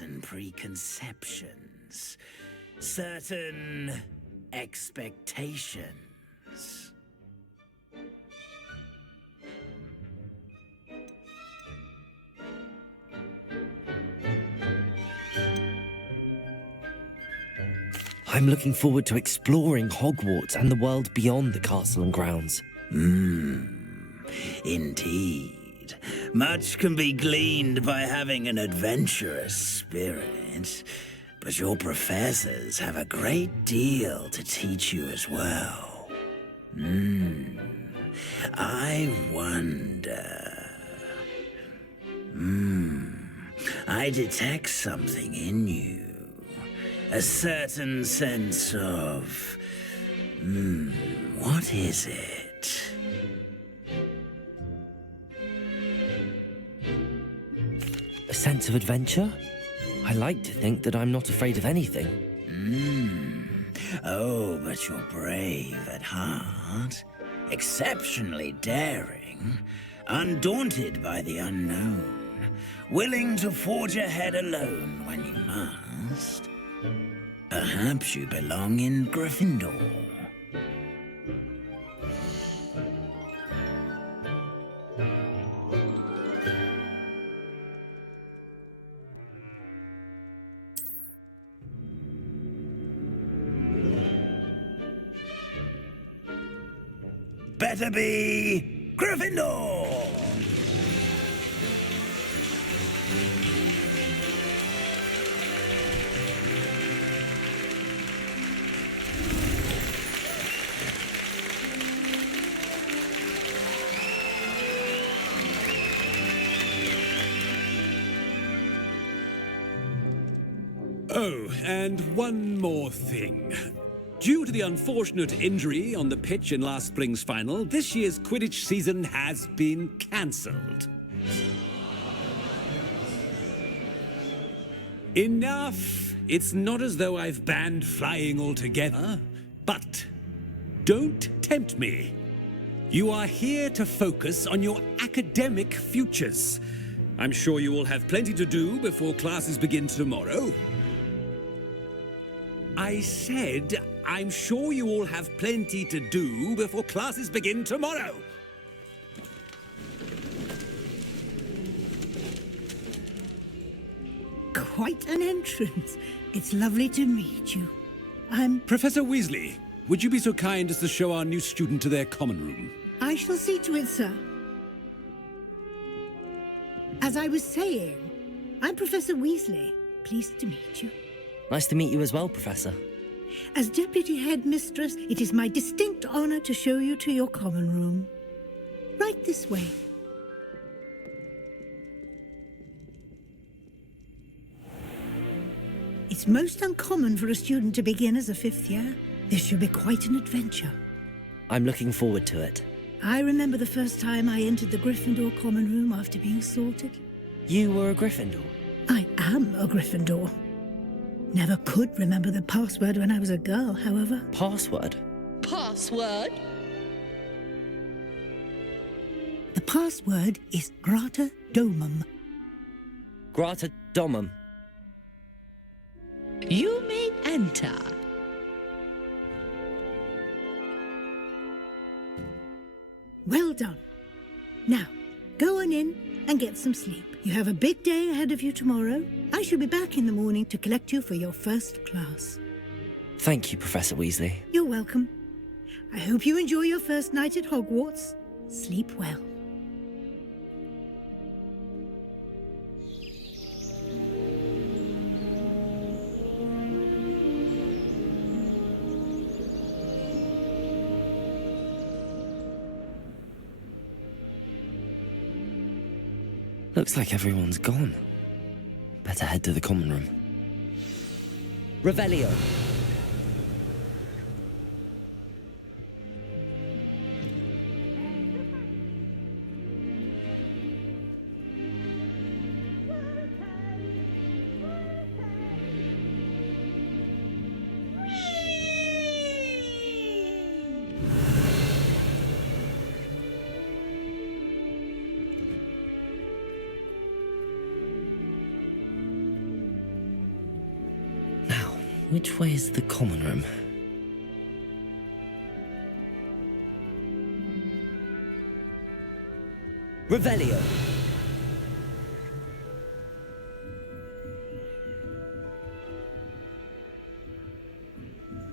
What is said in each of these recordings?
and preconceptions, certain expectations. I'm looking forward to exploring Hogwarts and the world beyond the castle and grounds. Indeed. Much can be gleaned by having an adventurous spirit, but your professors have a great deal to teach you as well. I wonder... I detect something in you. A certain sense of... what is it? A sense of adventure? I like to think that I'm not afraid of anything. Oh, but you're brave at heart. Exceptionally daring. Undaunted by the unknown. Willing to forge ahead alone when you must. Perhaps you belong in Gryffindor. Better be Gryffindor! Oh, and one more thing. Due to the unfortunate injury on the pitch in last spring's final, this year's Quidditch season has been cancelled. Enough! It's not as though I've banned flying altogether, but don't tempt me. You are here to focus on your academic futures. I'm sure you will have plenty to do before classes begin tomorrow. I said, I'm sure you all have plenty to do before classes begin tomorrow. Quite an entrance. It's lovely to meet you. I'm... Professor Weasley, would you be so kind as to show our new student to their common room? I shall see to it, sir. As I was saying, I'm Professor Weasley. Pleased to meet you. Nice to meet you as well, Professor. As Deputy Headmistress, it is my distinct honor to show you to your common room. Right this way. It's most uncommon for a student to begin as a fifth year. This should be quite an adventure. I'm looking forward to it. I remember the first time I entered the Gryffindor common room after being sorted. You were a Gryffindor? I am a Gryffindor. Never could remember the password when I was a girl, however. Password? Password? The password is Grata Domum. Grata Domum. You may enter. Well done. Now, go on in and get some sleep. You have a big day ahead of you tomorrow. I shall be back in the morning to collect you for your first class. Thank you, Professor Weasley. You're welcome. I hope you enjoy your first night at Hogwarts. Sleep well. Looks like everyone's gone. Better head to the common room. Revelio. Which way is the common room? Revelio!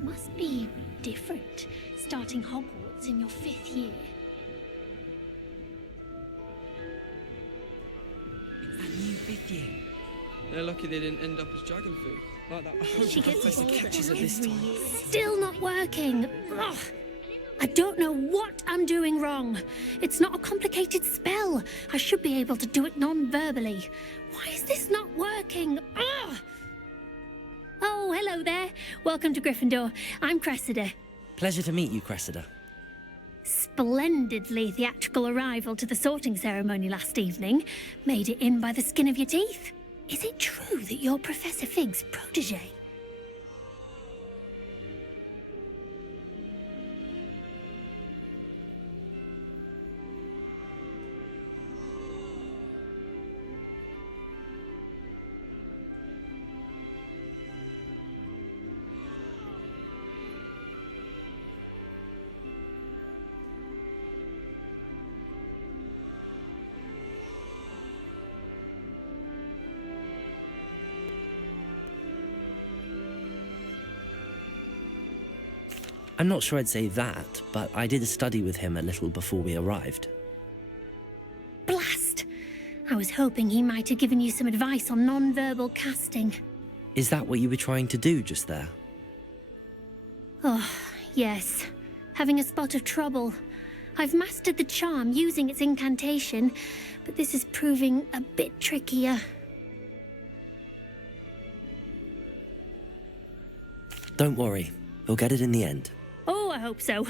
Must be different, starting Hogwarts in your 5th year. That new 5th year. They're lucky they didn't end up as dragon food. Like that. I hope She the gets professor older catches her every this time. year. Still not working. Ugh. I don't know what I'm doing wrong. It's not a complicated spell. I should be able to do it non-verbally. Why is this not working? Ugh. Oh, hello there. Welcome to Gryffindor. I'm Cressida. Pleasure to meet you, Cressida. Splendidly theatrical arrival to the sorting ceremony last evening. Made it in by the skin of your teeth. Is it true that you're Professor Fig's protege? I'm not sure I'd say that, but I did study with him a little before we arrived. Blast! I was hoping he might have given you some advice on non-verbal casting. Is that what you were trying to do just there? Oh, yes. Having a spot of trouble. I've mastered the charm using its incantation, but this is proving a bit trickier. Don't worry, we'll get it in the end. Oh, I hope so.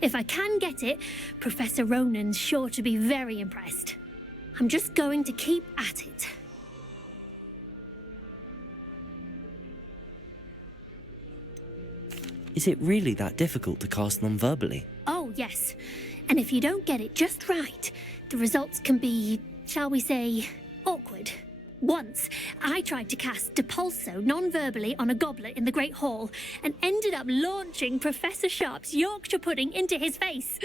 If I can get it, Professor Ronan's sure to be very impressed. I'm just going to keep at it. Is it really that difficult to cast non-verbally? Oh, yes. And if you don't get it just right, the results can be, shall we say, awkward. Once, I tried to cast Depulso non-verbally on a goblet in the Great Hall and ended up launching Professor Sharp's Yorkshire pudding into his face.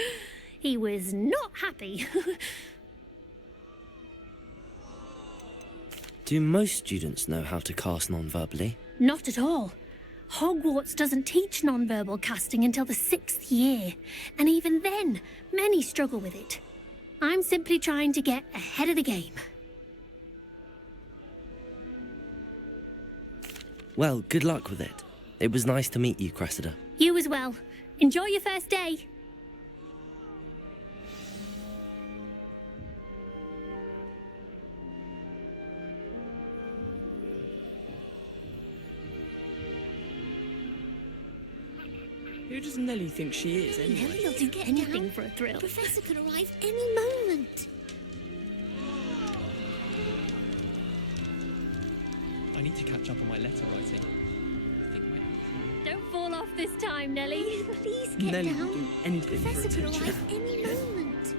He was not happy. Do most students know how to cast non-verbally? Not at all. Hogwarts doesn't teach non-verbal casting until the 6th year, and even then, many struggle with it. I'm simply trying to get ahead of the game. Well, good luck with it. It was nice to meet you, Cressida. You as well. Enjoy your first day. Who does Nellie think she is, anyway? Nellie will do anything for a thrill. Professor could arrive any moment. I need to catch up on my letter writing. I think Don't fall off this time, Nellie. Please get Nellie down. will do anything for Professor could attention. arrive any moment.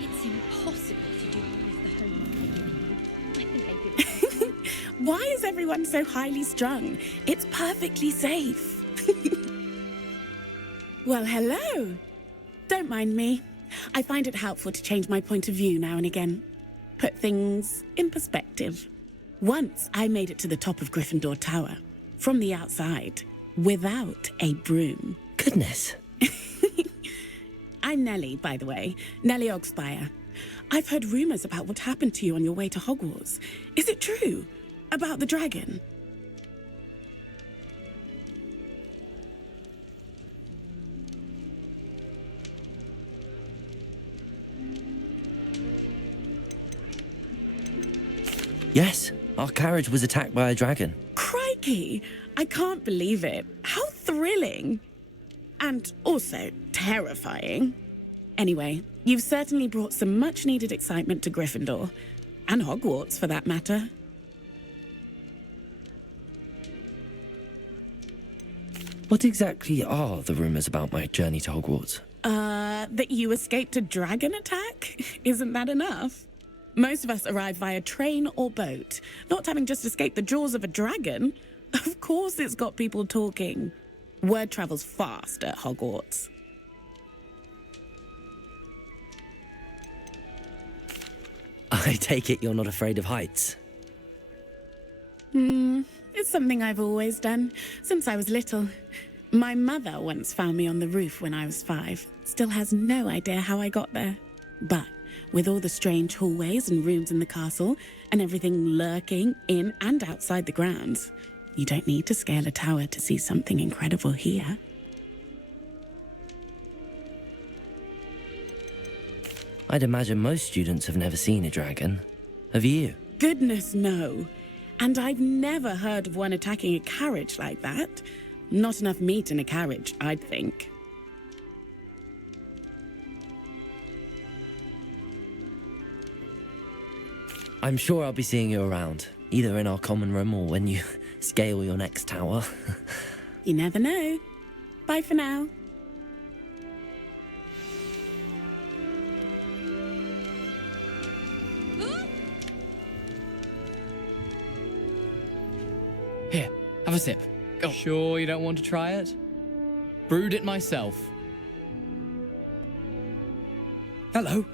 It's impossible to do with the homework. I think I give it. Why is everyone so highly strung? It's perfectly safe. Well, hello. Don't mind me. I find it helpful to change my point of view now and again. Put things in perspective. Once I made it to the top of Gryffindor Tower, from the outside, without a broom. Goodness. I'm Nellie, by the way. Nellie Ogspire. I've heard rumors about what happened to you on your way to Hogwarts. Is it true? About the dragon? Yes, our carriage was attacked by a dragon. Crikey! I can't believe it. How thrilling! And also terrifying. Anyway, you've certainly brought some much-needed excitement to Gryffindor. And Hogwarts, for that matter. What exactly are the rumors about my journey to Hogwarts? That you escaped a dragon attack? Isn't that enough? Most of us arrive via train or boat, not having just escaped the jaws of a dragon. Of course it's got people talking. Word travels fast at Hogwarts. I take it you're not afraid of heights. It's something I've always done, since I was little. My mother once found me on the roof when I was 5. Still has no idea how I got there. But with all the strange hallways and rooms in the castle, and everything lurking in and outside the grounds, you don't need to scale a tower to see something incredible here. I'd imagine most students have never seen a dragon. Have you? Goodness, no. And I've never heard of one attacking a carriage like that. Not enough meat in a carriage, I'd think. I'm sure I'll be seeing you around, either in our common room or when you scale your next tower. You never know. Bye for now. Here, have a sip. Go. Sure you don't want to try it? Brewed it myself. Hello,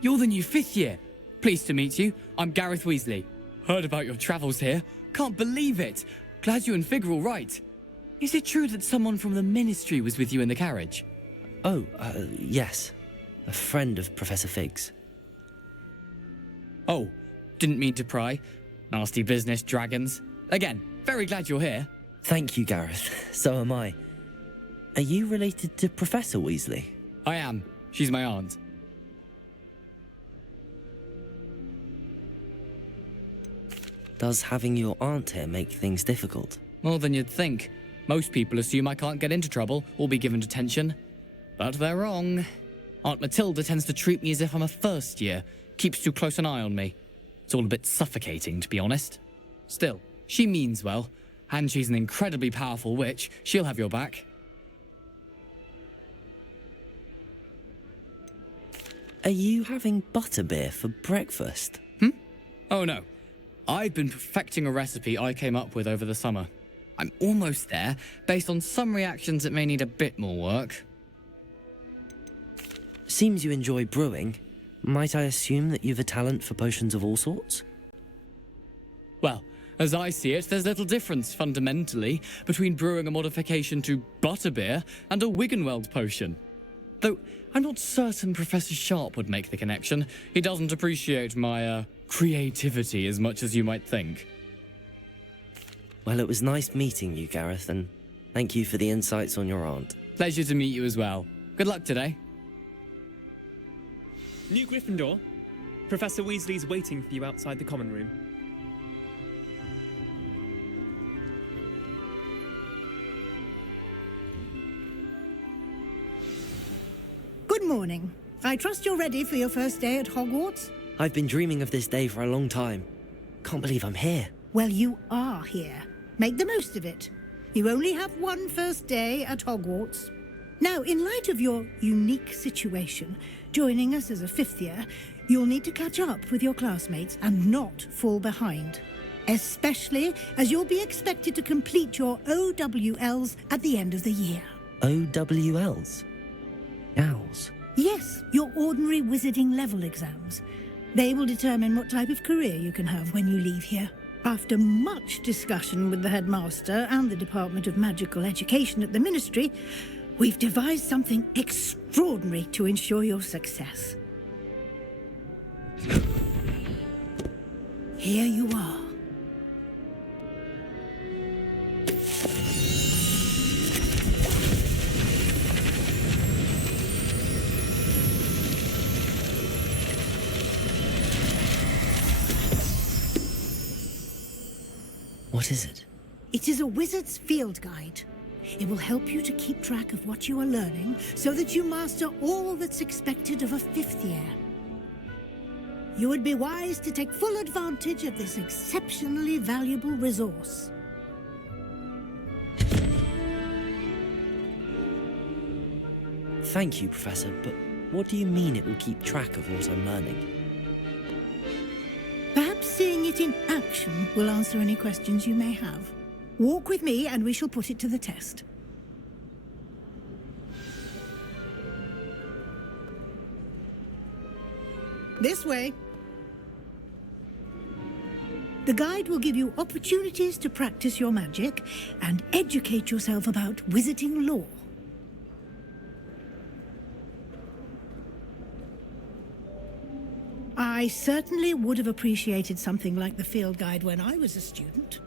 you're the new 5th year. Pleased to meet you. I'm Gareth Weasley. Heard about your travels here. Can't believe it. Glad you and Fig are all right. Is it true that someone from the Ministry was with you in the carriage? Oh, yes. A friend of Professor Fig's. Oh, didn't mean to pry. Nasty business, dragons. Again, very glad you're here. Thank you, Gareth. So am I. Are you related to Professor Weasley? I am. She's my aunt. Does having your aunt here make things difficult? More than you'd think. Most people assume I can't get into trouble or be given detention. But they're wrong. Aunt Matilda tends to treat me as if I'm a first year, keeps too close an eye on me. It's all a bit suffocating, to be honest. Still, she means well, and she's an incredibly powerful witch. She'll have your back. Are you having butterbeer for breakfast? Oh no. I've been perfecting a recipe I came up with over the summer. I'm almost there. Based on some reactions, it may need a bit more work. Seems you enjoy brewing. Might I assume that you've a talent for potions of all sorts? Well, as I see it, there's little difference, fundamentally, between brewing a modification to butterbeer and a Wiggenweld potion. Though, I'm not certain Professor Sharp would make the connection. He doesn't appreciate my, creativity as much as you might think. Well, it was nice meeting you, Gareth, and thank you for the insights on your aunt. Pleasure to meet you as well. Good luck today. New Gryffindor, Professor Weasley's waiting for you outside the common room. Good morning. I trust you're ready for your first day at Hogwarts? I've been dreaming of this day for a long time. Can't believe I'm here. Well, you are here. Make the most of it. You only have one first day at Hogwarts. Now, in light of your unique situation, joining us as a 5th year, you'll need to catch up with your classmates and not fall behind. Especially as you'll be expected to complete your OWLs at the end of the year. OWLs? Owls? Yes, your ordinary wizarding level exams. They will determine what type of career you can have when you leave here. After much discussion with the headmaster and the Department of Magical Education at the Ministry, we've devised something extraordinary to ensure your success. Here you are. What is it? It is a wizard's field guide. It will help you to keep track of what you are learning so that you master all that's expected of a 5th year. You would be wise to take full advantage of this exceptionally valuable resource. Thank you, Professor, but what do you mean it will keep track of what I'm learning? it in action will answer any questions you may have. Walk with me and we shall put it to the test. This way. The guide will give you opportunities to practice your magic and educate yourself about wizarding lore. I certainly would have appreciated something like the field guide when I was a student.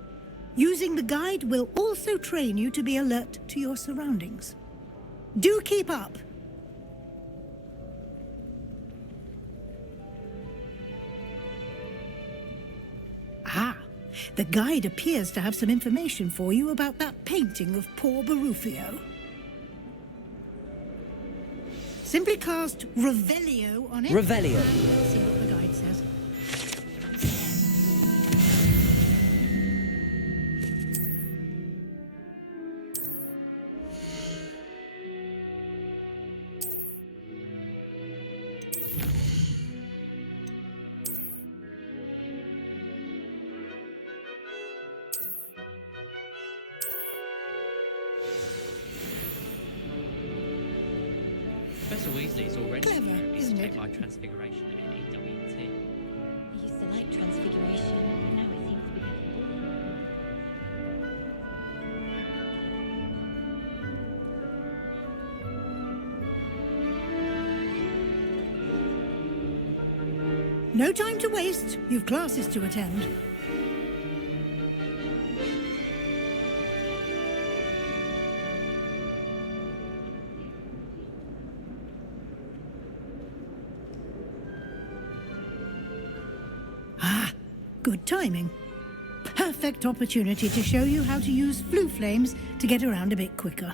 Using the guide will also train you to be alert to your surroundings. Do keep up! Ah, the guide appears to have some information for you about that painting of poor Barufio. Simply cast Revelio on it. Revelio. Let's see what the guide says. Professor Weasley's already Clever, used isn't to it? take my transfiguration at NEWT. I used to like transfiguration, but now it seems to be getting boring. No time to waste. You've classes to attend. Ah, good timing. Perfect opportunity to show you how to use flue flames to get around a bit quicker.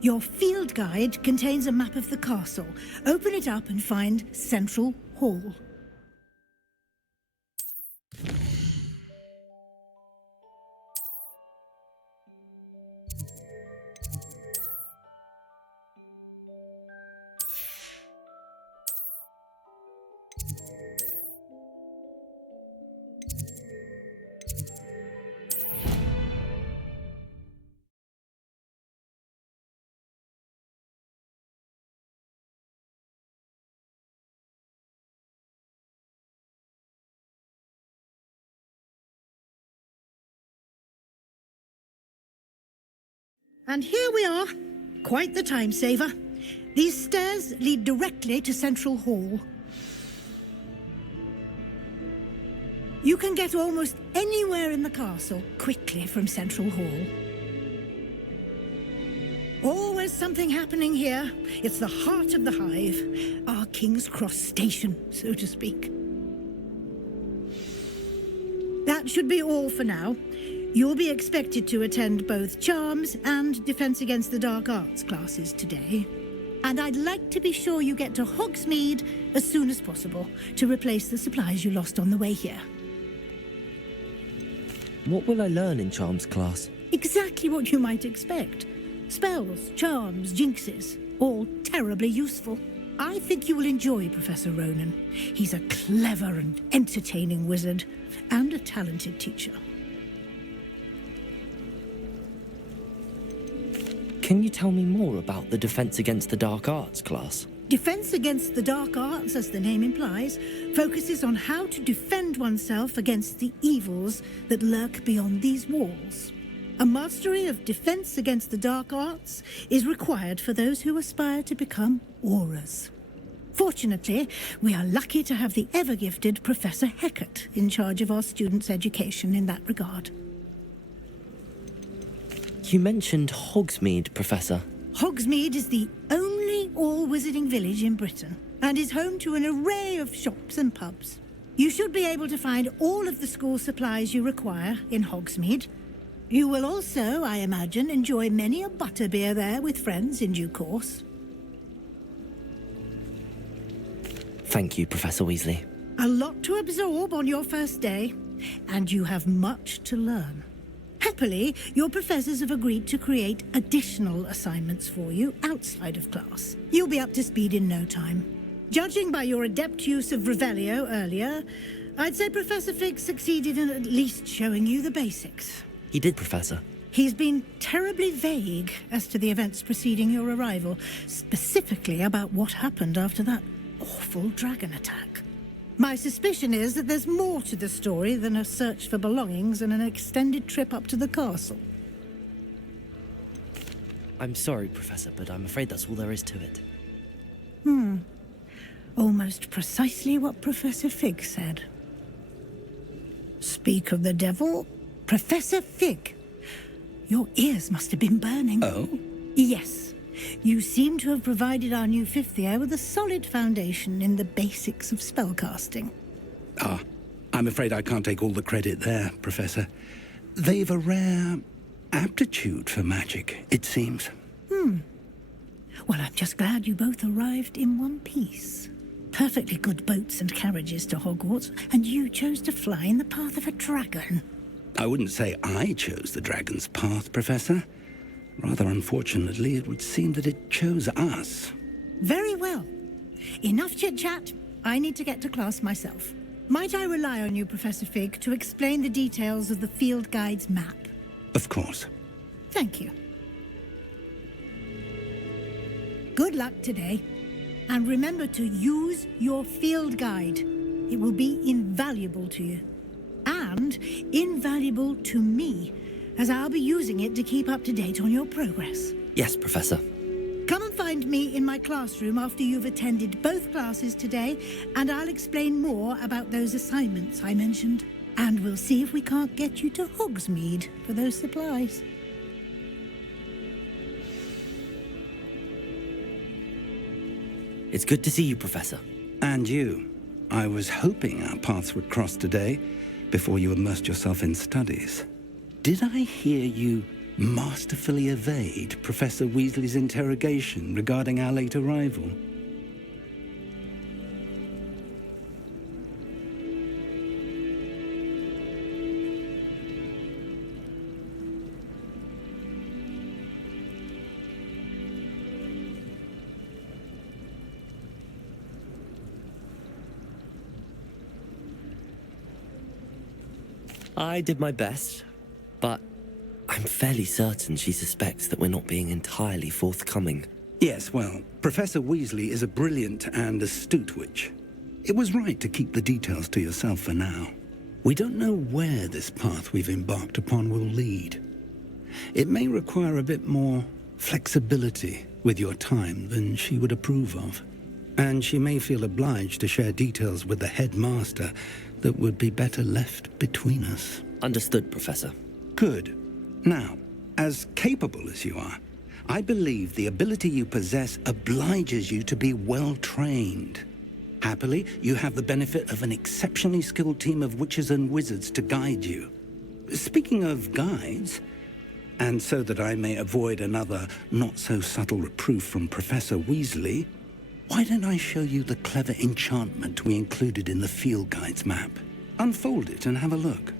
Your field guide contains a map of the castle. Open it up and find Central Hall. And here we are. Quite the time saver. These stairs lead directly to Central Hall. You can get almost anywhere in the castle quickly from Central Hall. Always something happening here. It's the heart of the hive, our King's Cross station, so to speak. That should be all for now. You'll be expected to attend both Charms and Defense Against the Dark Arts classes today. And I'd like to be sure you get to Hogsmeade as soon as possible to replace the supplies you lost on the way here. What will I learn in Charms class? Exactly what you might expect. Spells, charms, jinxes, all terribly useful. I think you will enjoy Professor Ronan. He's a clever and entertaining wizard and a talented teacher. Can you tell me more about the Defense Against the Dark Arts class? Defense Against the Dark Arts, as the name implies, focuses on how to defend oneself against the evils that lurk beyond these walls. A mastery of Defense Against the Dark Arts is required for those who aspire to become auras. Fortunately, we are lucky to have the ever-gifted Professor Hecat in charge of our students' education in that regard. You mentioned Hogsmeade, Professor. Hogsmeade is the only all-wizarding village in Britain and is home to an array of shops and pubs. You should be able to find all of the school supplies you require in Hogsmeade. You will also, I imagine, enjoy many a butterbeer there with friends in due course. Thank you, Professor Weasley. A lot to absorb on your first day, and you have much to learn. Happily, your professors have agreed to create additional assignments for you outside of class. You'll be up to speed in no time. Judging by your adept use of Revelio earlier, I'd say Professor Fig succeeded in at least showing you the basics. He did, Professor. He's been terribly vague as to the events preceding your arrival, specifically about what happened after that awful dragon attack. My suspicion is that there's more to the story than a search for belongings and an extended trip up to the castle. I'm sorry, Professor, but I'm afraid that's all there is to it. Almost precisely what Professor Fig said. Speak of the devil, Professor Fig. Your ears must have been burning. Oh? Yes. You seem to have provided our new fifth year with a solid foundation in the basics of spellcasting. Ah, I'm afraid I can't take all the credit there, Professor. They've a rare aptitude for magic, it seems. Well, I'm just glad you both arrived in one piece. Perfectly good boats and carriages to Hogwarts, and you chose to fly in the path of a dragon. I wouldn't say I chose the dragon's path, Professor. Rather unfortunately, it would seem that it chose us. Very well. Enough chit-chat. I need to get to class myself. Might I rely on you, Professor Fig, to explain the details of the field guide's map? Of course. Thank you. Good luck today. And remember to use your field guide. It will be invaluable to you. And invaluable to me, as I'll be using it to keep up to date on your progress. Yes, Professor. Come and find me in my classroom after you've attended both classes today, and I'll explain more about those assignments I mentioned. And we'll see if we can't get you to Hogsmeade for those supplies. It's good to see you, Professor. And you. I was hoping our paths would cross today, before you immersed yourself in studies. Did I hear you masterfully evade Professor Weasley's interrogation regarding our late arrival? I did my best, but I'm fairly certain she suspects that we're not being entirely forthcoming. Yes, well, Professor Weasley is a brilliant and astute witch. It was right to keep the details to yourself for now. We don't know where this path we've embarked upon will lead. It may require a bit more flexibility with your time than she would approve of. And she may feel obliged to share details with the headmaster that would be better left between us. Understood, Professor. Good. Now, as capable as you are, I believe the ability you possess obliges you to be well trained. Happily, you have the benefit of an exceptionally skilled team of witches and wizards to guide you. Speaking of guides, and so that I may avoid another not-so-subtle reproof from Professor Weasley, why don't I show you the clever enchantment we included in the field guide's map? Unfold it and have a look.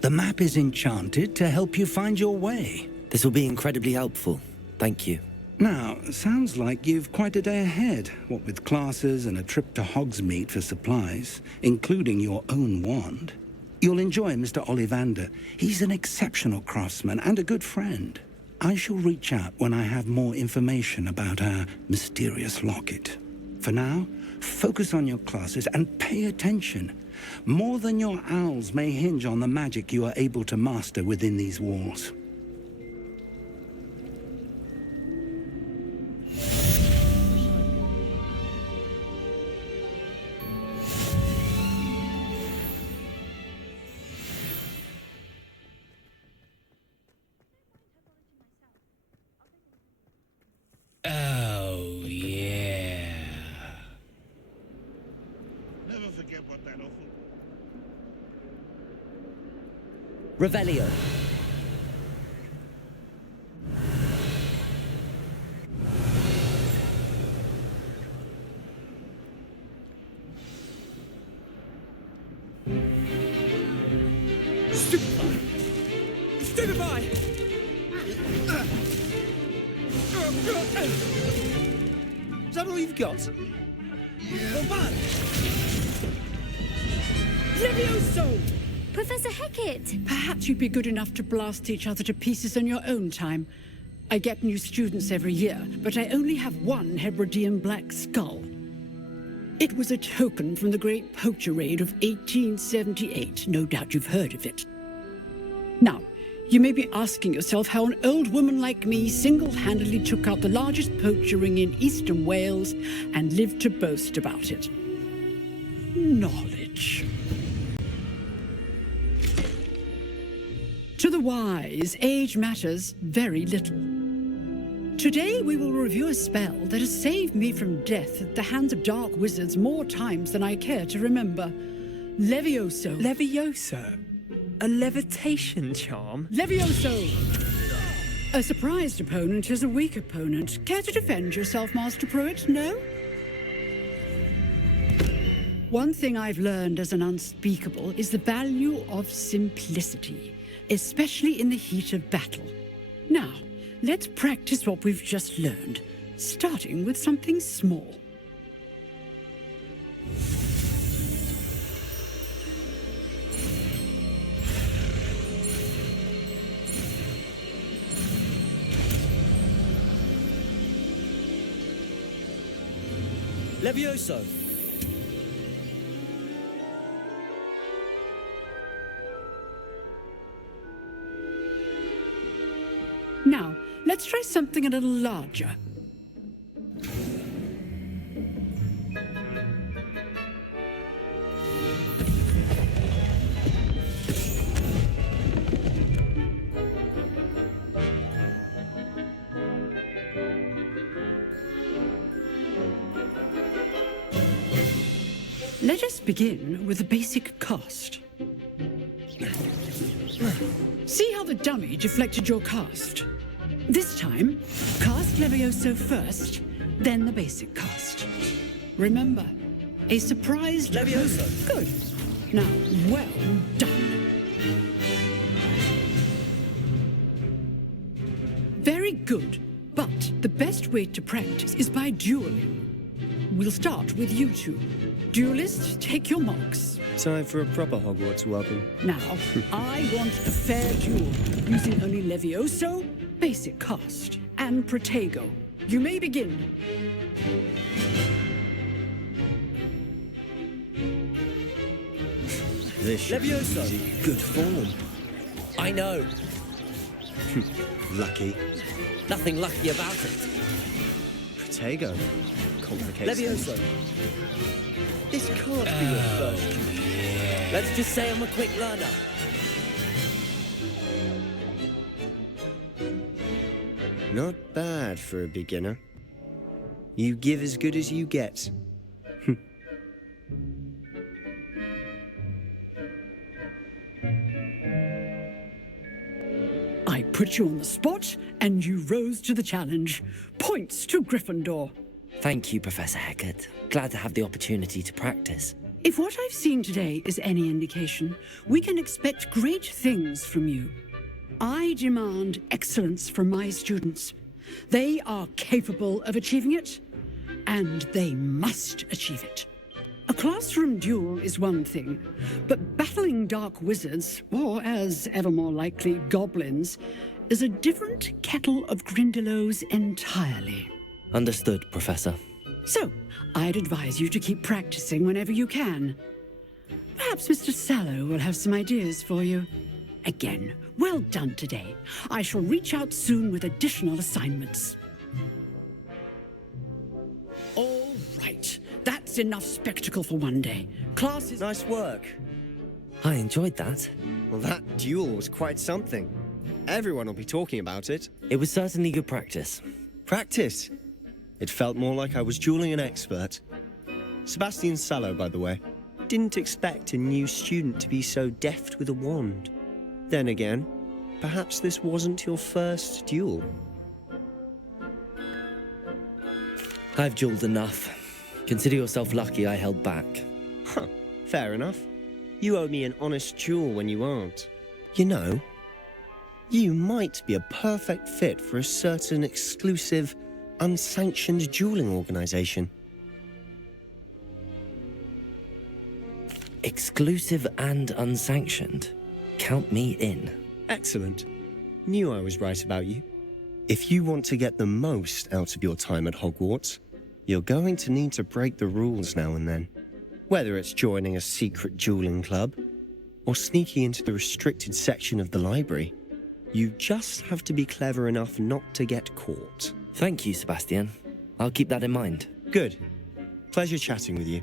The map is enchanted to help you find your way. This will be incredibly helpful. Thank you. Now, sounds like you've quite a day ahead, what with classes and a trip to Hogsmeade for supplies, including your own wand. You'll enjoy Mr. Ollivander. He's an exceptional craftsman and a good friend. I shall reach out when I have more information about our mysterious locket. For now, focus on your classes and pay attention. More than your owls may hinge on the magic you are able to master within these walls. Oh, yeah. Never forget what that awful... Revelio. Is that all you've got? Yeah. Levioso! Professor Hecat! Perhaps you'd be good enough to blast each other to pieces in your own time. I get new students every year, but I only have one Hebridean black skull. It was a token from the Great Poacher Raid of 1878. No doubt you've heard of it. Now, you may be asking yourself how an old woman like me single-handedly took out the largest poacher ring in eastern Wales and lived to boast about it. Knowledge. To the wise, age matters very little. Today we will review a spell that has saved me from death at the hands of dark wizards more times than I care to remember. Levioso. Levioso? A levitation charm? Levioso! A surprised opponent is a weak opponent. Care to defend yourself, Master Pruitt? No? One thing I've learned as an unspeakable is the value of simplicity, especially in the heat of battle. Now, let's practice what we've just learned, starting with something small. Levioso! Now, let's try something a little larger. Let us begin with the basic cast. See how the dummy deflected your cast? This time, cast Levioso first, then the basic cast. Remember, a surprise Levioso. Good. Now, well done. Very good, but the best way to practice is by dueling. We'll start with you two. Duelists, take your marks. Time for a proper Hogwarts welcome. Now, I want a fair duel, using only Levioso, basic cast, and Protego. You may begin. This should be Levioso. easy. Good form. I know. Lucky. Nothing lucky about it. Protego. Complicated. Levioso. This can't be your first. Let's just say I'm a quick learner. Not bad for a beginner. You give as good as you get. I put you on the spot, and you rose to the challenge. Points to Gryffindor. Thank you, Professor Hecat. Glad to have the opportunity to practice. If what I've seen today is any indication, we can expect great things from you. I demand excellence from my students. They are capable of achieving it, and they must achieve it. A classroom duel is one thing, but battling dark wizards, or as ever more likely, goblins, is a different kettle of Grindylows entirely. Understood, Professor. So, I'd advise you to keep practicing whenever you can. Perhaps Mr. Sallow will have some ideas for you. Again, well done today. I shall reach out soon with additional assignments. All right, that's enough spectacle for one day. Class is... Nice work. I enjoyed that. Well, that duel was quite something. Everyone will be talking about it. It was certainly good practice. Practice? It felt more like I was dueling an expert. Sebastian Sallow, by the way. Didn't expect a new student to be so deft with a wand. Then again, perhaps this wasn't your first duel. I've dueled enough. Consider yourself lucky I held back. Huh, fair enough. You owe me an honest duel when you aren't. You know, you might be a perfect fit for a certain exclusive unsanctioned dueling organization. Exclusive and unsanctioned. Count me in. Excellent. Knew I was right about you. If you want to get the most out of your time at Hogwarts, you're going to need to break the rules now and then. Whether it's joining a secret dueling club or sneaking into the restricted section of the library, you just have to be clever enough not to get caught. Thank you, Sebastian. I'll keep that in mind. Good. Pleasure chatting with you.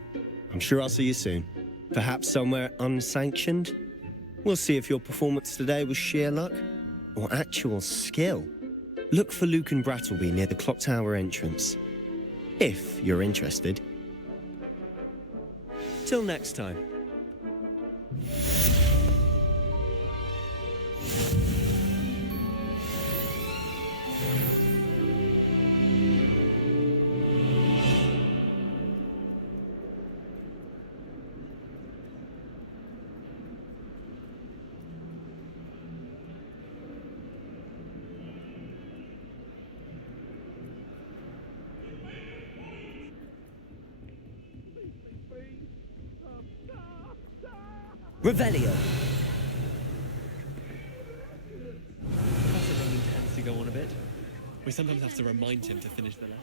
I'm sure I'll see you soon. Perhaps somewhere unsanctioned? We'll see if your performance today was sheer luck or actual skill. Look for Luke and Brattleby near the clock tower entrance, if you're interested. Till next time. Revelio. Professor Roman tends to go on a bit. We sometimes have to remind him to finish the lesson.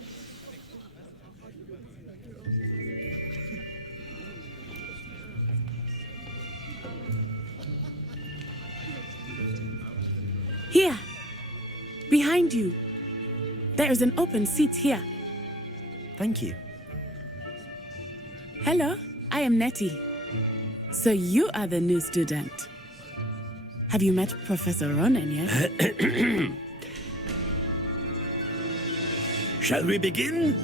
Here, behind you. There is an open seat here. Thank you. Hello, I am Nettie. So you are the new student. Have you met Professor Ronan yet? Shall we begin?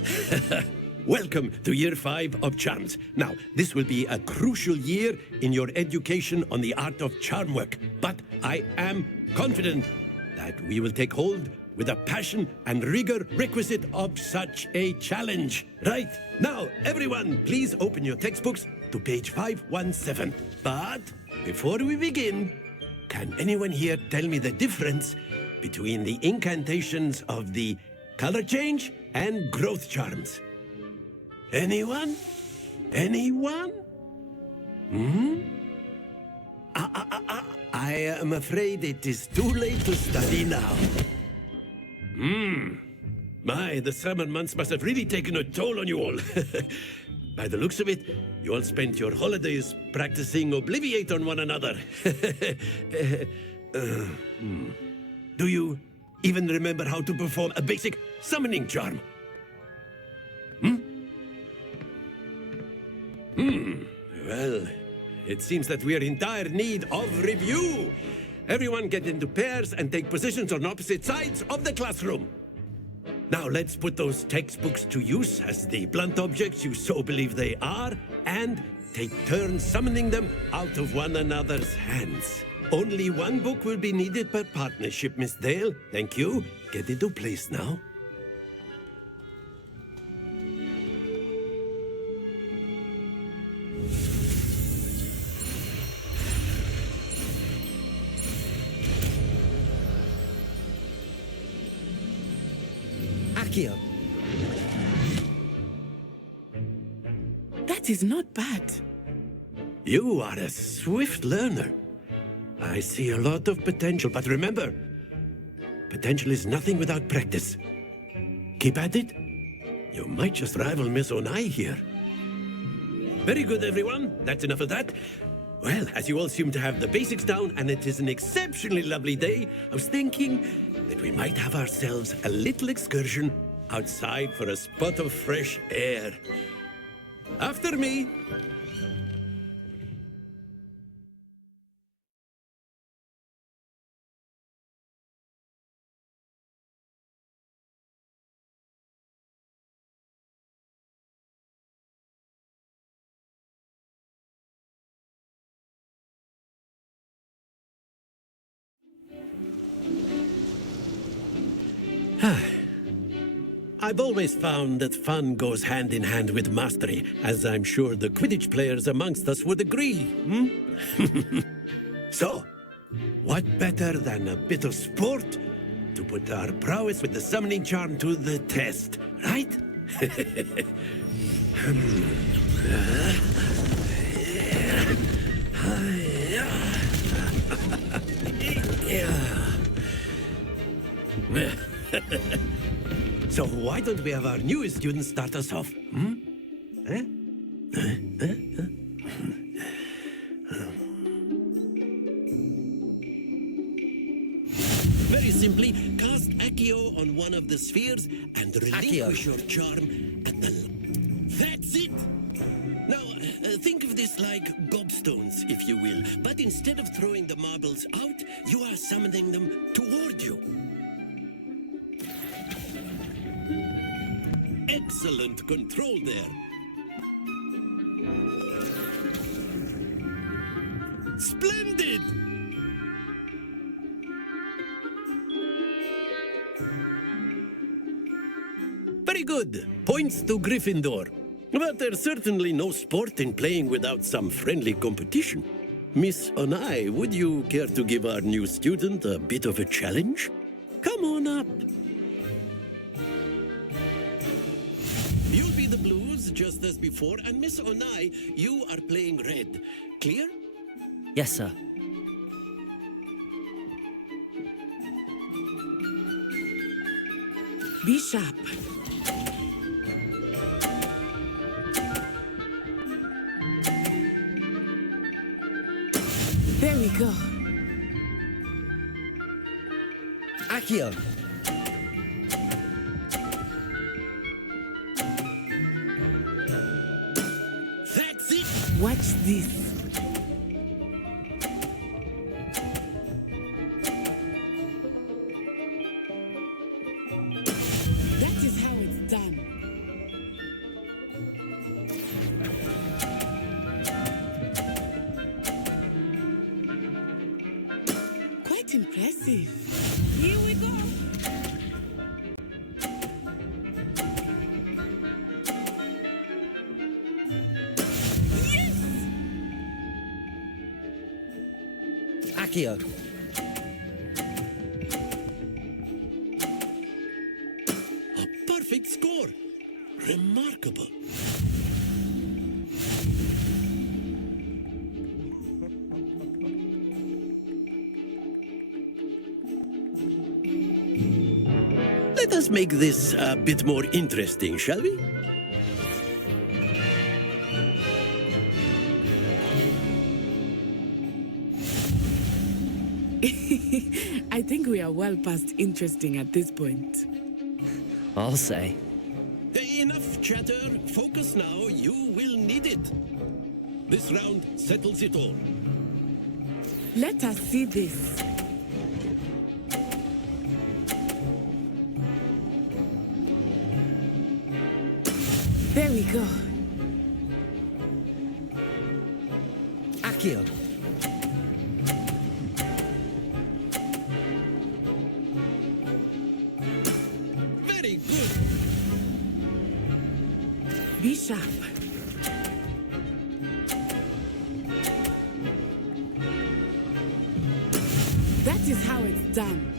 Welcome to Year 5 of Charms. Now, this will be a crucial year in your education on the art of charm work, but I am confident that we will take hold with the passion and rigor requisite of such a challenge. Right, now, everyone, please open your textbooks to page 517. But before we begin, can anyone here tell me the difference between the incantations of the color change and growth charms? Anyone? Anyone? I am afraid it is too late to study now. My, the summer months must have really taken a toll on you all. By the looks of it, you all spent your holidays practicing Obliviate on one another. Do you even remember how to perform a basic summoning charm? Well, it seems that we are in dire need of review. Everyone get into pairs and take positions on opposite sides of the classroom. Now let's put those textbooks to use as the blunt objects you so believe they are, and take turns summoning them out of one another's hands. Only one book will be needed per partnership, Miss Dale. Thank you. Get into place now. Accio. That is not bad. You are a swift learner. I see a lot of potential, but remember, potential is nothing without practice. Keep at it. You might just rival Miss Onai here. Very good, everyone. That's enough of that. Well, as you all seem to have the basics down, and it is an exceptionally lovely day, I was thinking that we might have ourselves a little excursion outside for a spot of fresh air. After me. I've always found that fun goes hand in hand with mastery, as I'm sure the Quidditch players amongst us would agree. So, what better than a bit of sport to put our prowess with the summoning charm to the test, right? So why don't we have our newest student start us off? Eh? Very simply, cast Accio on one of the spheres and relinquish your charm at the... That's it! Now, think of this like gobstones, if you will. But instead of throwing the marbles out, you are summoning them toward you. Excellent control there. Splendid! Very good. Points to Gryffindor. But there's certainly no sport in playing without some friendly competition. Miss Onai, would you care to give our new student a bit of a challenge? Come on up. You'll be the blues, just as before, and Miss Onai, you are playing red. Clear? Yes, sir. Be sharp. There we go. Accio! That's it! Watch this. That is how it's done. Quite impressive. Here we go. Accio! A perfect score. Remarkable. Let us make this a bit more interesting, shall we? I think we are well past interesting at this point. I'll say. Enough chatter. Focus now. You will need it. This round settles it all. Let us see this. There we go. Accio! Very good. Be sharp. That is how it's done.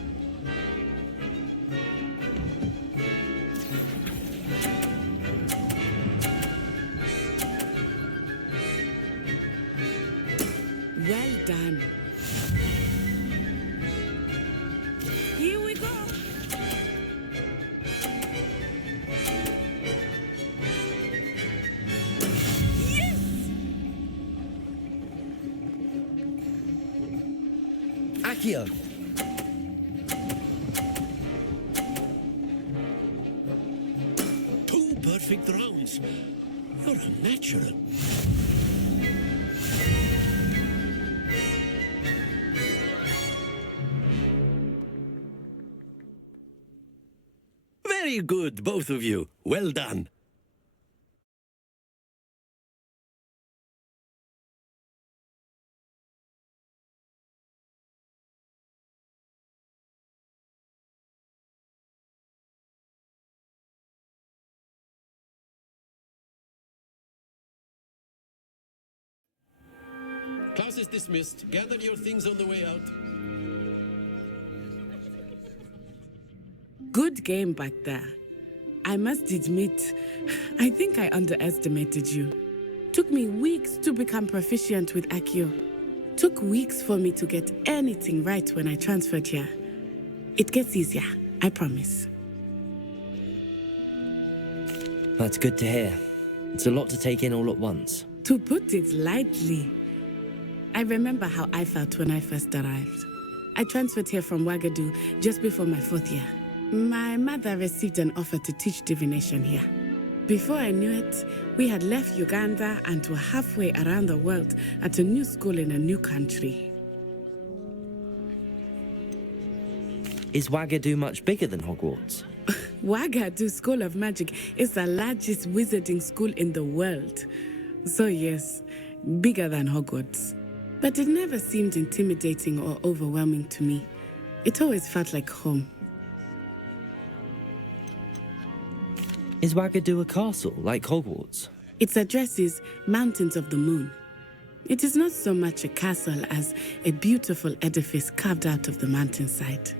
Well done. Here we go. Yes! Accio! Two perfect rounds. You're a natural. Very good, both of you. Well done. Class is dismissed. Gather your things on the way out. good game back there. I must admit, I think I underestimated you. Took me weeks to become proficient with Accio. Took weeks for me to get anything right when I transferred here. It gets easier, I promise. That's good to hear. It's a lot to take in all at once. To put it lightly, I remember how I felt when I first arrived. I transferred here from Wagadu just before my 4th year. My mother received an offer to teach divination here. Before I knew it, we had left Uganda and were halfway around the world at a new school in a new country. Is Wagadu much bigger than Hogwarts? Wagadu School of Magic is the largest wizarding school in the world. So yes, bigger than Hogwarts. But it never seemed intimidating or overwhelming to me. It always felt like home. Is Wagadu a castle, like Hogwarts? Its address is Mountains of the Moon. It is not so much a castle as a beautiful edifice carved out of the mountainside.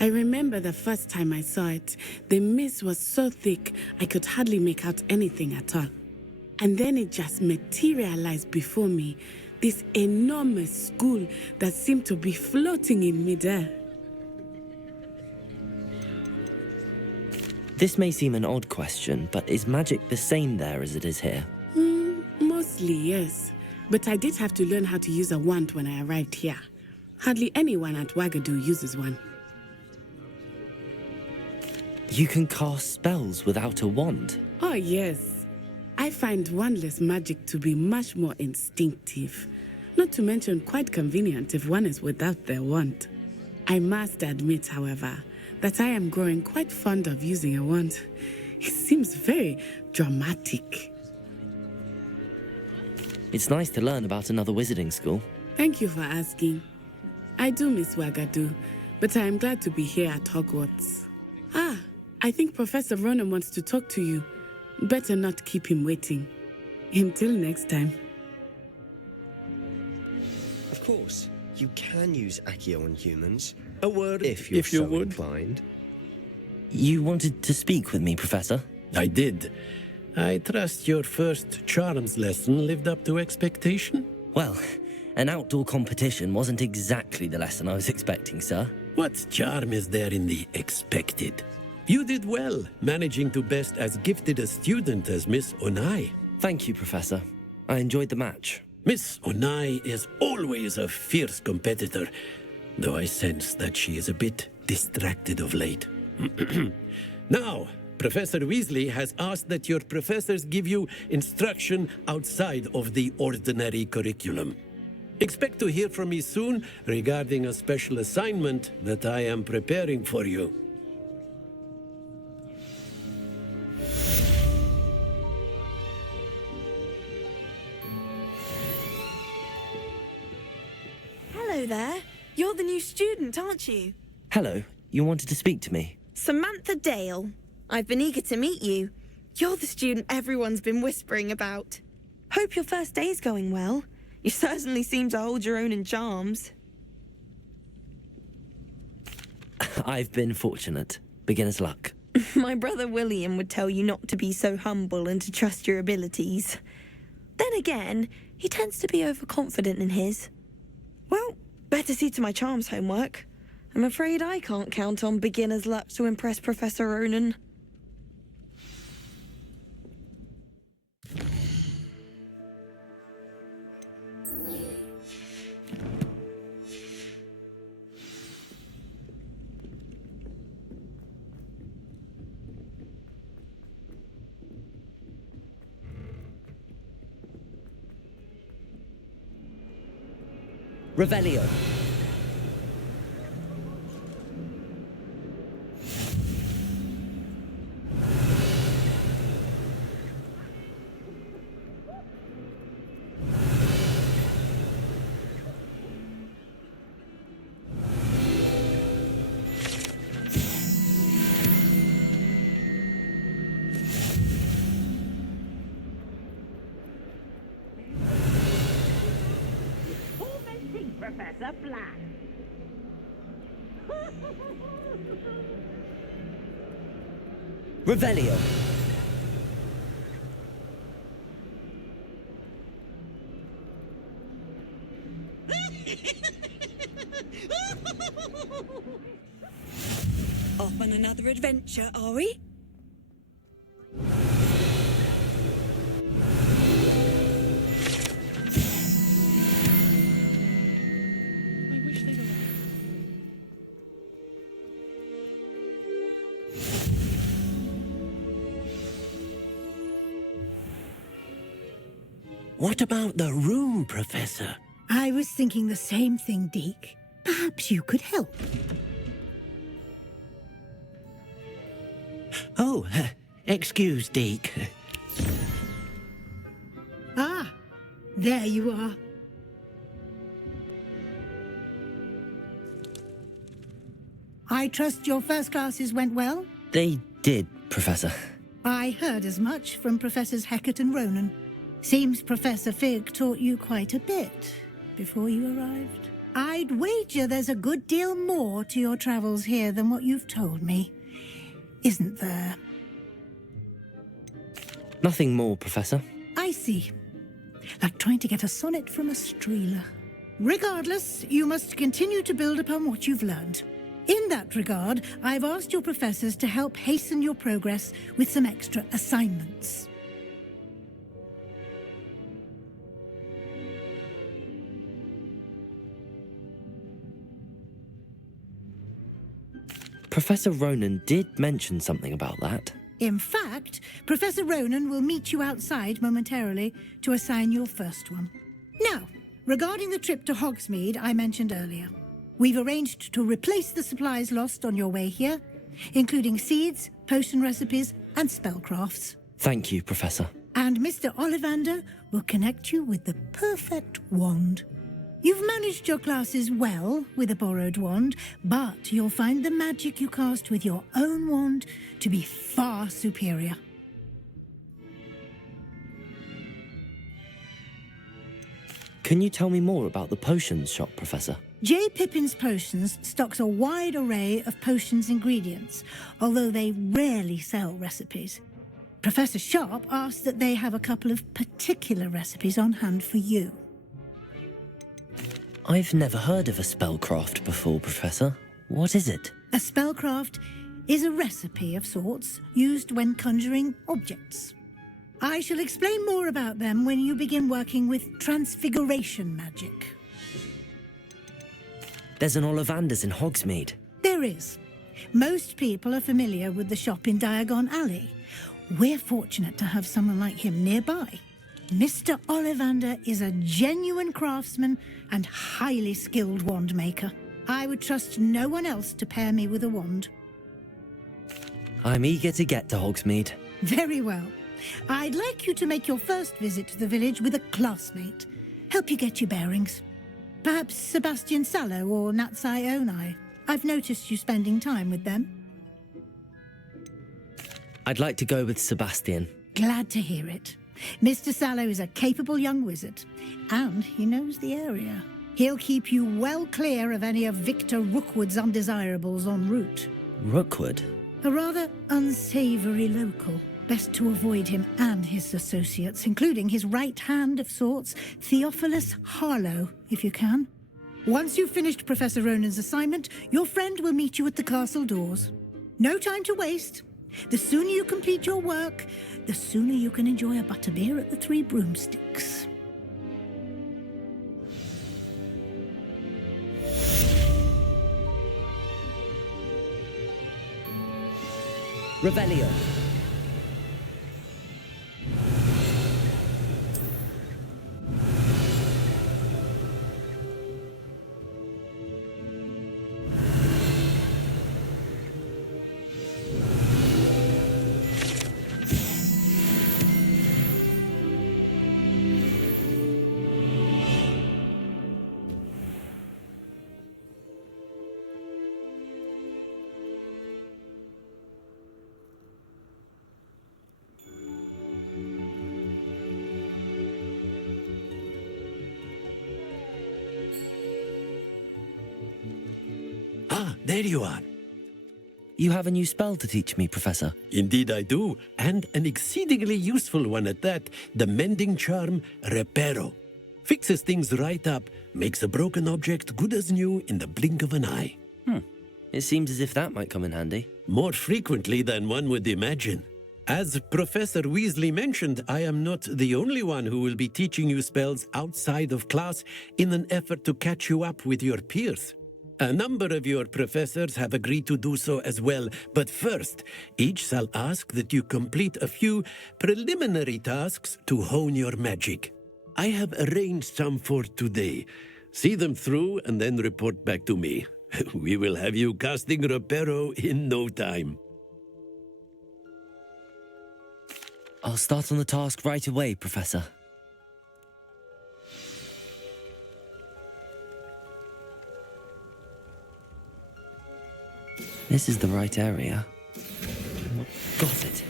I remember the first time I saw it, the mist was so thick I could hardly make out anything at all. And then it just materialized before me, this enormous school that seemed to be floating in midair. This may seem an odd question, but is magic the same there as it is here? Mostly, yes. But I did have to learn how to use a wand when I arrived here. Hardly anyone at Wagadu uses one. You can cast spells without a wand? Oh, yes. I find wandless magic to be much more instinctive. Not to mention quite convenient if one is without their wand. I must admit, however, that I am growing quite fond of using a wand. It seems very dramatic. It's nice to learn about another wizarding school. Thank you for asking. I do miss Wagadu, but I am glad to be here at Hogwarts. Ah, I think Professor Ronan wants to talk to you. Better not keep him waiting. Until next time. Of course, you can use Accio on humans. A word if you're if you so would. inclined. You wanted to speak with me, Professor? I did. I trust your first charms lesson lived up to expectation? Well, an outdoor competition wasn't exactly the lesson I was expecting, sir. What charm is there in the expected? You did well, managing to best as gifted a student as Miss Onai. Thank you, Professor. I enjoyed the match. Miss Onai is always a fierce competitor, though I sense that she is a bit distracted of late. Now, Professor Weasley has asked that your professors give you instruction outside of the ordinary curriculum. Expect to hear from me soon regarding a special assignment that I am preparing for you. Hello there. You're the new student, aren't you? Hello, you wanted to speak to me? Samantha Dale. I've been eager to meet you. You're the student everyone's been whispering about. Hope your first day's going well. You certainly seem to hold your own in charms. I've been fortunate. Beginner's luck. My brother William would tell you not to be so humble and to trust your abilities. Then again, he tends to be overconfident in his. Well, better see to my charms homework. I'm afraid I can't count on beginner's luck to impress Professor Ronan. Revelio. Professor Black. Revelio. Off on another adventure, are we? What about the room, Professor? I was thinking the same thing, Deke. Perhaps you could help. Oh, excuse, Deke. Ah, there you are. I trust your first classes went well? They did, Professor. I heard as much from Professors Hecat and Ronan. Seems Professor Fig taught you quite a bit before you arrived. I'd wager there's a good deal more to your travels here than what you've told me. Isn't there? Nothing more, Professor. I see. Like trying to get a sonnet from a streeler. Regardless, you must continue to build upon what you've learned. In that regard, I've asked your professors to help hasten your progress with some extra assignments. Professor Ronan did mention something about that. In fact, Professor Ronan will meet you outside momentarily to assign your first one. Now, regarding the trip to Hogsmeade I mentioned earlier, we've arranged to replace the supplies lost on your way here, including seeds, potion recipes, and spellcrafts. Thank you, Professor. And Mr. Ollivander will connect you with the perfect wand. You've managed your classes well with a borrowed wand, but you'll find the magic you cast with your own wand to be far superior. Can you tell me more about the potions shop, Professor? J. Pippin's Potions stocks a wide array of potions ingredients, although they rarely sell recipes. Professor Sharp asked that they have a couple of particular recipes on hand for you. I've never heard of a spellcraft before, Professor. What is it? A spellcraft is a recipe of sorts used when conjuring objects. I shall explain more about them when you begin working with transfiguration magic. There's an Ollivander's in Hogsmeade. There is. Most people are familiar with the shop in Diagon Alley. We're fortunate to have someone like him nearby. Mr. Ollivander is a genuine craftsman and highly skilled wand maker. I would trust no one else to pair me with a wand. I'm eager to get to Hogsmeade. Very well. I'd like you to make your first visit to the village with a classmate. Help you get your bearings. Perhaps Sebastian Sallow or Natsai Onai. I've noticed you spending time with them. I'd like to go with Sebastian. Glad to hear it. Mr. Sallow is a capable young wizard, and he knows the area. He'll keep you well clear of any of Victor Rookwood's undesirables en route. Rookwood? A rather unsavoury local. Best to avoid him and his associates, including his right hand of sorts, Theophilus Harlow, if you can. Once you've finished Professor Ronan's assignment, your friend will meet you at the castle doors. No time to waste. The sooner you complete your work, the sooner you can enjoy a butterbeer at the Three Broomsticks. Revelio. There you are. You have a new spell to teach me, Professor. Indeed I do, and an exceedingly useful one at that. The mending charm, Reparo. Fixes things right up, makes a broken object good as new in the blink of an eye. It seems as if that might come in handy. More frequently than one would imagine. As Professor Weasley mentioned, I am not the only one who will be teaching you spells outside of class in an effort to catch you up with your peers. A number of your professors have agreed to do so as well, but first, each shall ask that you complete a few preliminary tasks to hone your magic. I have arranged some for today. See them through and then report back to me. We will have you casting Reparo in no time. I'll start on the task right away, Professor. This is the right area. Got it.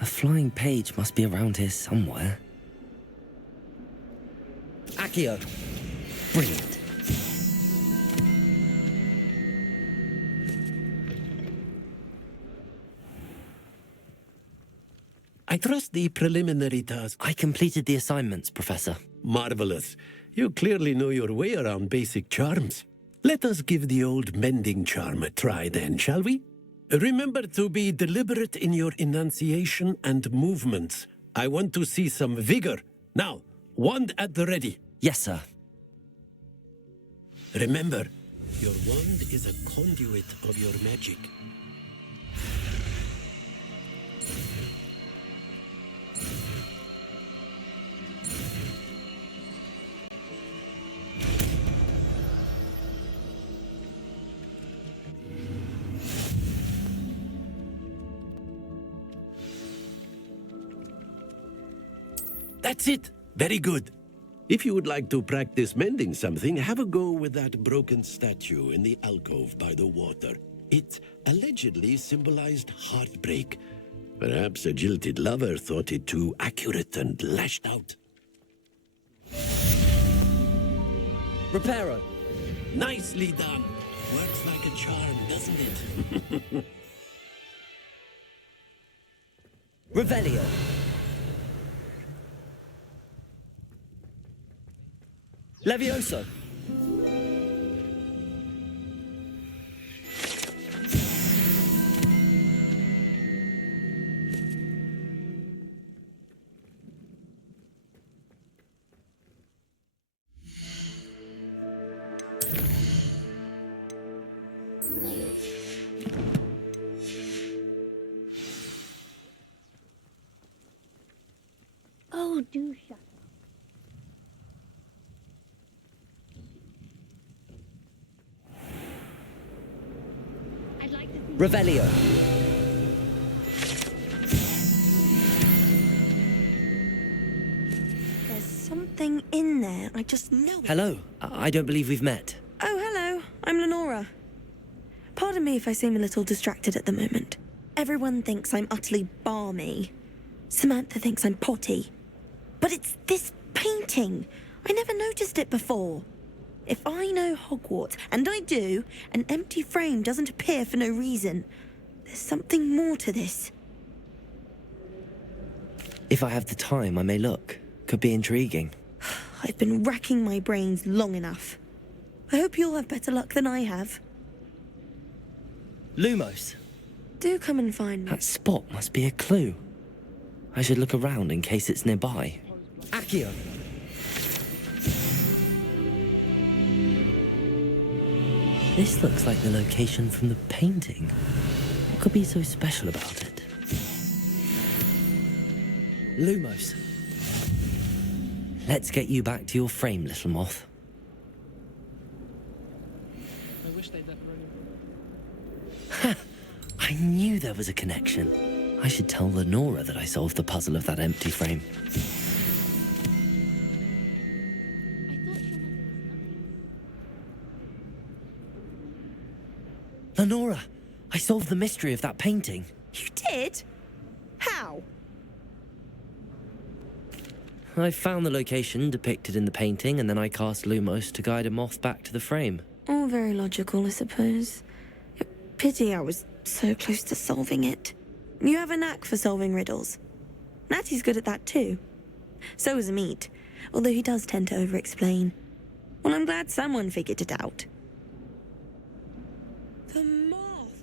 A flying page must be around here somewhere. Accio. Brilliant. I trust the preliminary task. I completed the assignments, Professor. Marvelous. You clearly know your way around basic charms. Let us give the old mending charm a try then, shall we? Remember to be deliberate in your enunciation and movements. I want to see some vigor. Now, wand at the ready. Yes, sir. Remember, your wand is a conduit of your magic. That's it. Very good. If you would like to practice mending something, have a go with that broken statue in the alcove by the water. It allegedly symbolized heartbreak. Perhaps a jilted lover thought it too accurate and lashed out. Reparo. Nicely done. Works like a charm, doesn't it? Revelio. Levioso. Oh, do shut up. Revelio. There's something in there. I just know it. Hello. I don't believe we've met. Oh, hello. I'm Lenora. Pardon me if I seem a little distracted at the moment. Everyone thinks I'm utterly balmy. Samantha thinks I'm potty. But it's this painting. I never noticed it before. If I know Hogwarts, and I do, an empty frame doesn't appear for no reason. There's something more to this. If I have the time, I may look. Could be intriguing. I've been racking my brains long enough. I hope you'll have better luck than I have. Lumos. Do come and find me. That spot must be a clue. I should look around in case it's nearby. Accio. This looks like the location from the painting. What could be so special about it? Lumos. Let's get you back to your frame, little moth. I wish they'd let Ha! I knew there was a connection. I should tell Lenora that I solved the puzzle of that empty frame. Lenora, I solved the mystery of that painting. You did? How? I found the location depicted in the painting, and then I cast Lumos to guide a moth back to the frame. All very logical, I suppose. Pity I was so close to solving it. You have a knack for solving riddles. Natty's good at that too. So is Amit, although he does tend to over-explain. Well, I'm glad someone figured it out. The moth!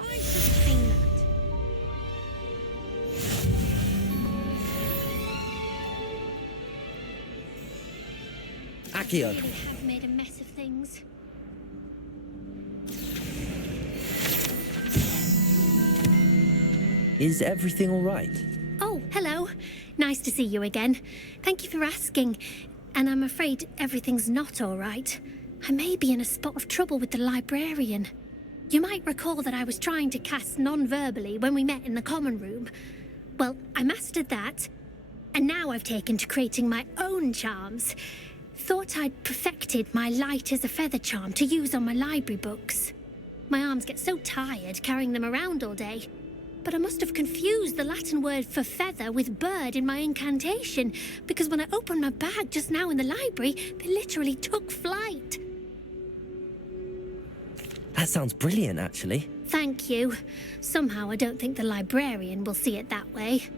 I should have seen that. Accio! I have made a mess of things. Is everything all right? Oh, hello. Nice to see you again. Thank you for asking. And I'm afraid everything's not all right. I may be in a spot of trouble with the librarian. You might recall that I was trying to cast non-verbally when we met in the common room. Well, I mastered that, and now I've taken to creating my own charms. Thought I'd perfected my light as a feather charm to use on my library books. My arms get so tired carrying them around all day. But I must have confused the Latin word for feather with bird in my incantation, because when I opened my bag just now in the library, they literally took flight. That sounds brilliant, actually. Thank you. Somehow I don't think the librarian will see it that way.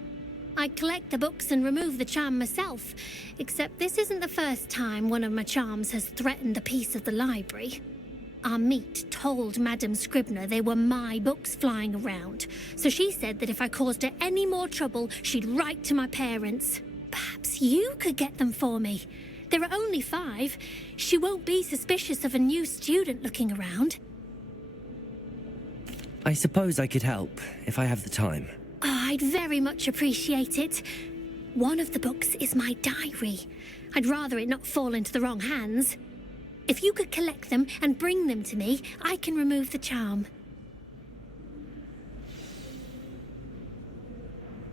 I collect the books and remove the charm myself, except this isn't the first time one of my charms has threatened the peace of the library. Amit told Madame Scribner they were my books flying around, so she said that if I caused her any more trouble, she'd write to my parents. Perhaps you could get them for me. There are only 5. She won't be suspicious of a new student looking around. I suppose I could help, if I have the time. Oh, I'd very much appreciate it. One of the books is my diary. I'd rather it not fall into the wrong hands. If you could collect them and bring them to me, I can remove the charm.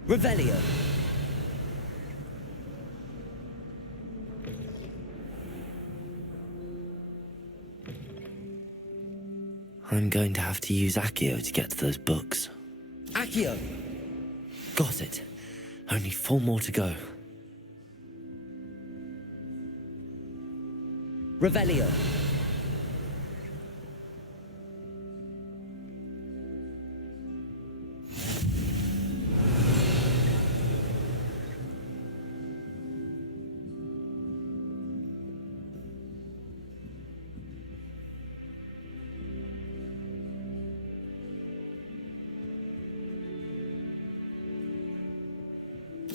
Revelio! I'm going to have to use Accio to get to those books. Accio! Got it. Only 4 more to go. Revelio!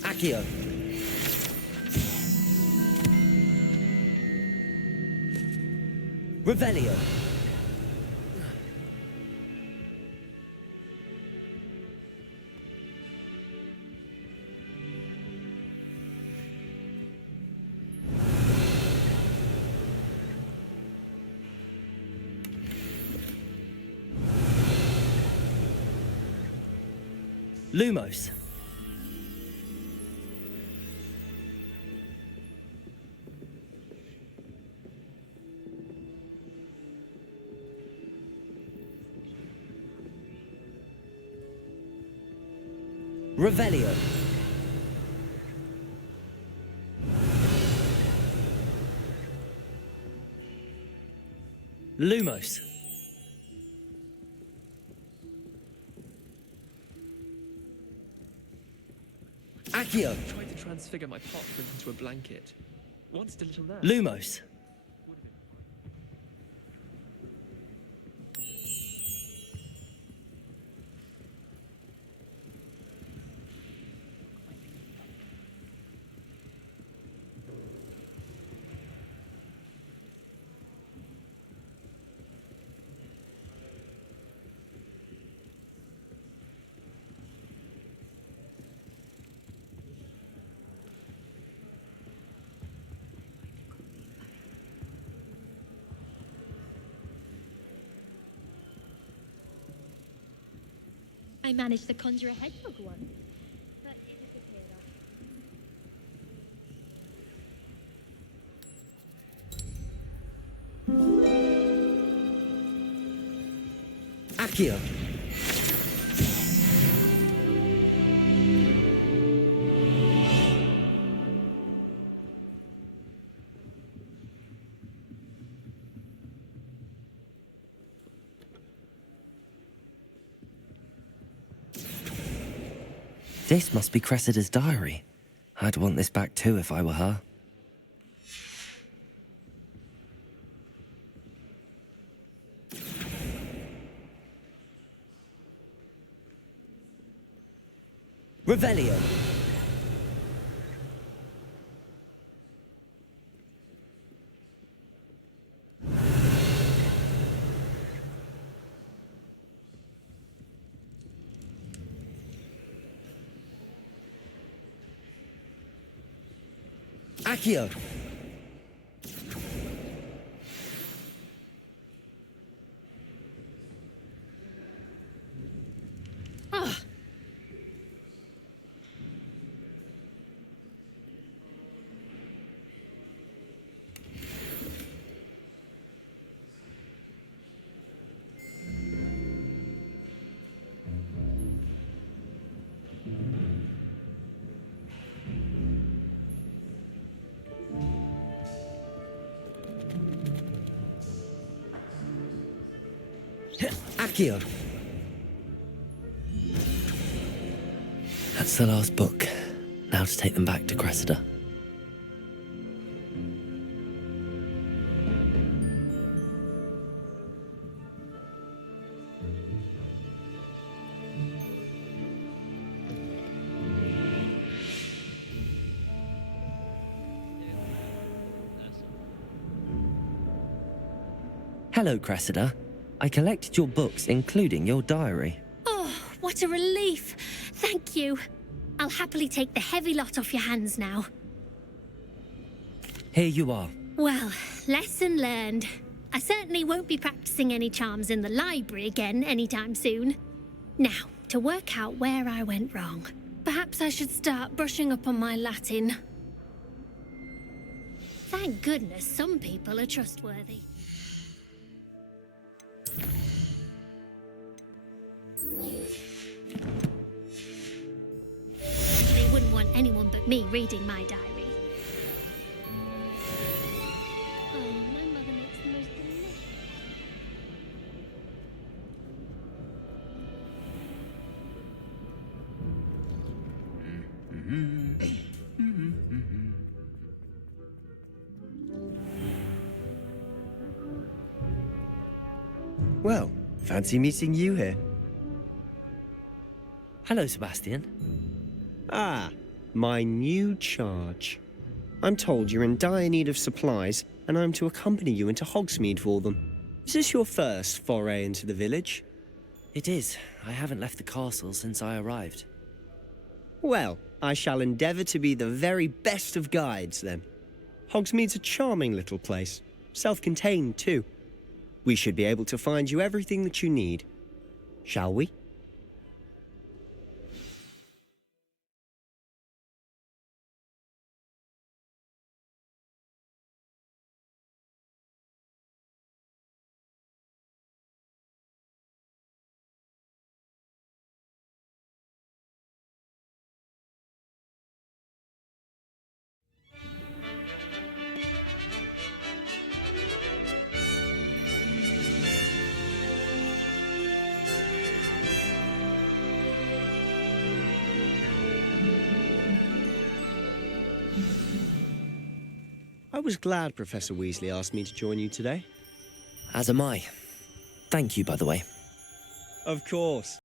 Accio! Revelio! Lumos! Revelio! Lumos! Accio! I tried to transfigure my parchment into a blanket. Once a little there. Lumos! I managed to conjure a hedgehog once, but it disappeared after. Accio! This must be Cressida's diary. I'd want this back too if I were her. Revelio. Accio. Ah. Accio. That's the last book. Now to take them back to Cressida. Hello, Cressida. I collected your books, including your diary. Oh, what a relief. Thank you. I'll happily take the heavy lot off your hands now. Here you are. Well, lesson learned. I certainly won't be practicing any charms in the library again anytime soon. Now, to work out where I went wrong. Perhaps I should start brushing up on my Latin. Thank goodness some people are trustworthy. They wouldn't want anyone but me reading my diary. Oh, my mother makes the most delicious. Well, fancy meeting you here. Hello, Sebastian. Ah, my new charge. I'm told you're in dire need of supplies, and I'm to accompany you into Hogsmeade for them. Is this your first foray into the village? It is. I haven't left the castle since I arrived. Well, I shall endeavour to be the very best of guides, then. Hogsmeade's a charming little place. Self-contained, too. We should be able to find you everything that you need. Shall we? I was glad Professor Weasley asked me to join you today. As am I. Thank you, by the way. Of course.